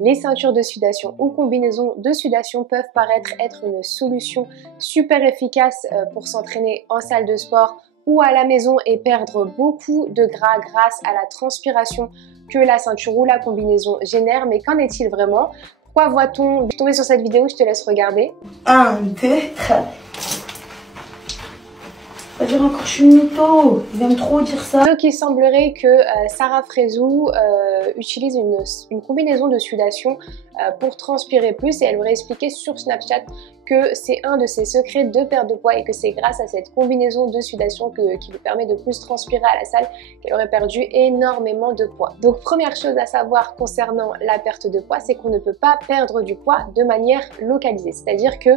les ceintures de sudation ou combinaisons de sudation peuvent paraître être une solution super efficace pour s'entraîner en salle de sport ou à la maison et perdre beaucoup de gras grâce à la transpiration que la ceinture ou la combinaison génère. Mais qu'en est-il vraiment? Pourquoi voit-on tomber sur cette vidéo? Je te laisse regarder. 1, 2, 3. Ça veut dire encore je suis mytho, ils aiment trop dire ça. Donc il semblerait que Sarah Frézou utilise une combinaison de sudation pour transpirer plus, et elle aurait expliqué sur Snapchat que c'est un de ses secrets de perte de poids et que c'est grâce à cette combinaison de sudation qui lui permet de plus transpirer à la salle qu'elle aurait perdu énormément de poids. Donc première chose à savoir concernant la perte de poids, c'est qu'on ne peut pas perdre du poids de manière localisée. C'est-à-dire que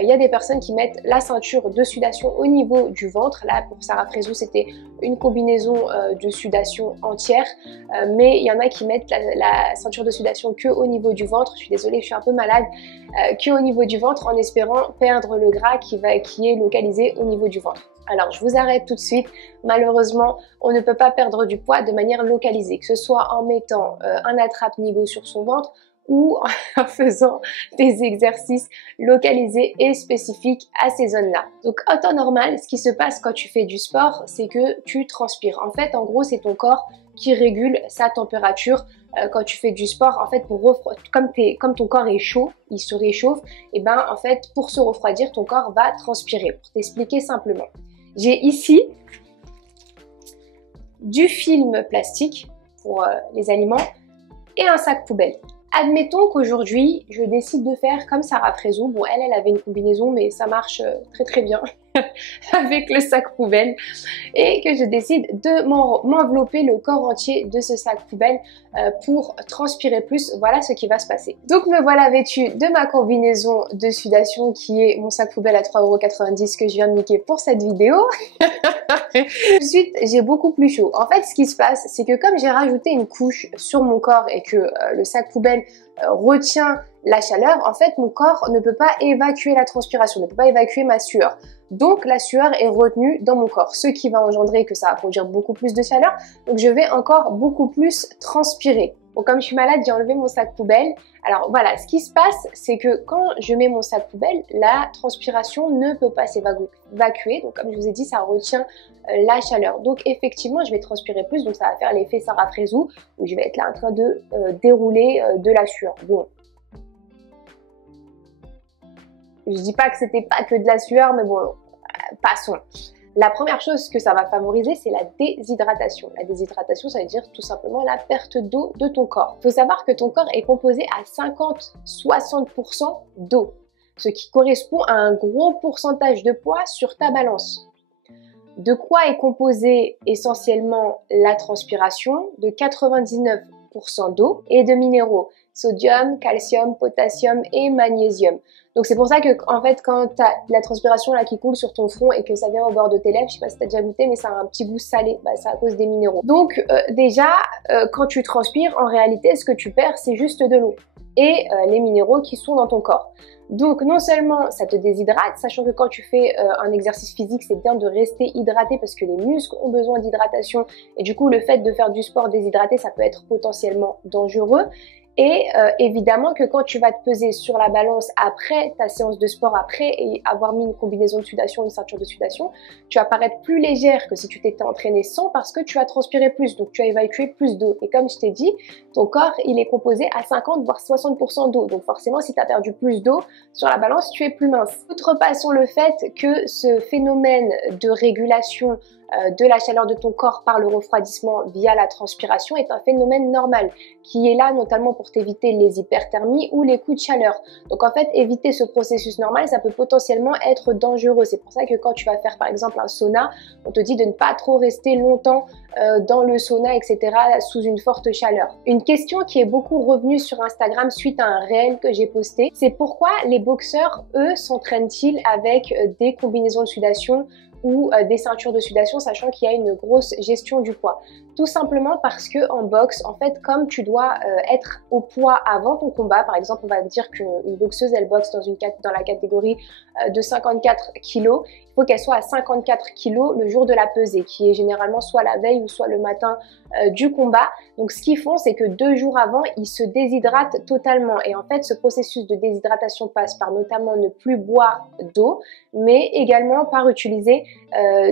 il y a des personnes qui mettent la ceinture de sudation au niveau du ventre. Là pour Sarah Frézou c'était une combinaison de sudation entière, mais il y en a qui mettent la ceinture de sudation que au niveau du ventre. Je suis désolée, je suis un peu malade. Que au niveau du ventre en espérant perdre le gras qui est localisé au niveau du ventre. Alors je vous arrête tout de suite, malheureusement on ne peut pas perdre du poids de manière localisée, que ce soit en mettant un attrape-nigo sur son ventre ou en faisant des exercices localisés et spécifiques à ces zones-là. Donc en temps normal, ce qui se passe quand tu fais du sport, c'est que tu transpires. En fait, en gros, c'est ton corps qui régule sa température quand tu fais du sport. En fait, comme ton corps est chaud, il se réchauffe, et ben en fait, pour se refroidir, ton corps va transpirer. Pour t'expliquer simplement, j'ai ici du film plastique pour les aliments et un sac poubelle. Admettons qu'aujourd'hui, je décide de faire comme Sarah Frézou. Bon, elle avait une combinaison, mais ça marche très très bien avec le sac poubelle. Et que je décide de m'envelopper le corps entier de ce sac poubelle pour transpirer plus. Voilà ce qui va se passer. Donc me voilà vêtue de ma combinaison de sudation qui est mon sac poubelle à 3,90 € que je viens de niquer pour cette vidéo. Ensuite, j'ai beaucoup plus chaud. En fait, ce qui se passe, c'est que comme j'ai rajouté une couche sur mon corps et que le sac poubelle retient la chaleur, en fait, mon corps ne peut pas évacuer la transpiration, ne peut pas évacuer ma sueur. Donc, la sueur est retenue dans mon corps, ce qui va engendrer que ça va produire beaucoup plus de chaleur. Donc, je vais encore beaucoup plus transpirer. Bon, comme je suis malade, j'ai enlevé mon sac poubelle. Alors voilà, ce qui se passe, c'est que quand je mets mon sac poubelle, la transpiration ne peut pas s'évacuer. Donc comme je vous ai dit, ça retient la chaleur. Donc effectivement, je vais transpirer plus, donc ça va faire l'effet Sarah Frézou, où je vais être là en train de dérouler de la sueur. Bon. Je dis pas que c'était pas que de la sueur, mais bon, passons. La première chose que ça va favoriser, c'est la déshydratation. La déshydratation, ça veut dire tout simplement la perte d'eau de ton corps. Il faut savoir que ton corps est composé à 50-60% d'eau, ce qui correspond à un gros pourcentage de poids sur ta balance. De quoi est composée essentiellement la transpiration? De 99% d'eau et de minéraux, sodium, calcium, potassium et magnésium. Donc c'est pour ça que en fait quand tu as la transpiration là qui coule sur ton front et que ça vient au bord de tes lèvres, je sais pas si tu as déjà goûté mais ça a un petit goût salé, bah, c'est à cause des minéraux. Donc déjà quand tu transpires, en réalité ce que tu perds c'est juste de l'eau et les minéraux qui sont dans ton corps. Donc non seulement ça te déshydrate, sachant que quand tu fais un exercice physique, c'est bien de rester hydraté parce que les muscles ont besoin d'hydratation et du coup le fait de faire du sport déshydraté, ça peut être potentiellement dangereux. Et évidemment que quand tu vas te peser sur la balance après ta séance de sport, après avoir mis une combinaison de sudation, une ceinture de sudation, tu vas paraître plus légère que si tu t'étais entraîné sans, parce que tu as transpiré plus, donc tu as évacué plus d'eau. Et comme je t'ai dit, ton corps il est composé à 50 voire 60% d'eau, donc forcément si tu as perdu plus d'eau sur la balance, tu es plus mince. Outrepassons le fait que ce phénomène de régulation de la chaleur de ton corps par le refroidissement via la transpiration est un phénomène normal qui est là notamment pour t'éviter les hyperthermies ou les coups de chaleur. Donc en fait, éviter ce processus normal, ça peut potentiellement être dangereux. C'est pour ça que quand tu vas faire par exemple un sauna, on te dit de ne pas trop rester longtemps dans le sauna, etc. sous une forte chaleur. Une question qui est beaucoup revenue sur Instagram suite à un réel que j'ai posté, c'est pourquoi les boxeurs, eux, s'entraînent-ils avec des combinaisons de sudation ou des ceintures de sudation, sachant qu'il y a une grosse gestion du poids. Tout simplement parce que en boxe, en fait, comme tu dois être au poids avant ton combat, par exemple, on va dire qu'une boxeuse, elle boxe dans la catégorie de 54 kg, il faut qu'elle soit à 54 kg le jour de la pesée, qui est généralement soit la veille ou soit le matin du combat. Donc ce qu'ils font, c'est que 2 jours avant, ils se déshydratent totalement. Et en fait, ce processus de déshydratation passe par notamment ne plus boire d'eau, mais également par utiliser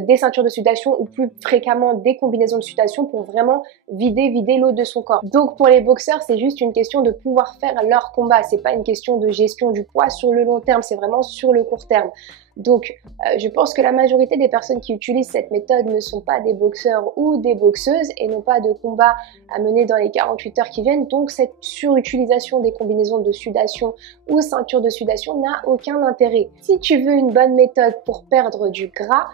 des ceintures de sudation ou plus fréquemment des combinaisons de sudation pour vraiment vider l'eau de son corps. Donc pour les boxeurs, c'est juste une question de pouvoir faire leur combat. C'est pas une question de gestion du poids sur le long terme, c'est vraiment sur le court terme. Donc, je pense que la majorité des personnes qui utilisent cette méthode ne sont pas des boxeurs ou des boxeuses et n'ont pas de combat à mener dans les 48 heures qui viennent. Donc, cette surutilisation des combinaisons de sudation ou ceinture de sudation n'a aucun intérêt. Si tu veux une bonne méthode pour perdre du gras,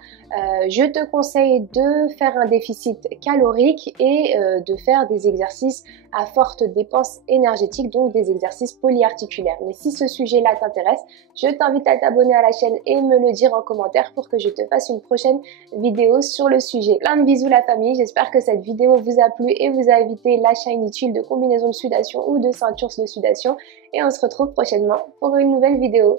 je te conseille de faire un déficit calorique et de faire des exercices à forte dépense énergétique, donc des exercices polyarticulaires. Mais si ce sujet-là t'intéresse, je t'invite à t'abonner à la chaîne et me le dire en commentaire pour que je te fasse une prochaine vidéo sur le sujet. Plein de bisous la famille, j'espère que cette vidéo vous a plu et vous a évité l'achat inutile de combinaisons de sudation ou de ceintures de sudation. Et on se retrouve prochainement pour une nouvelle vidéo.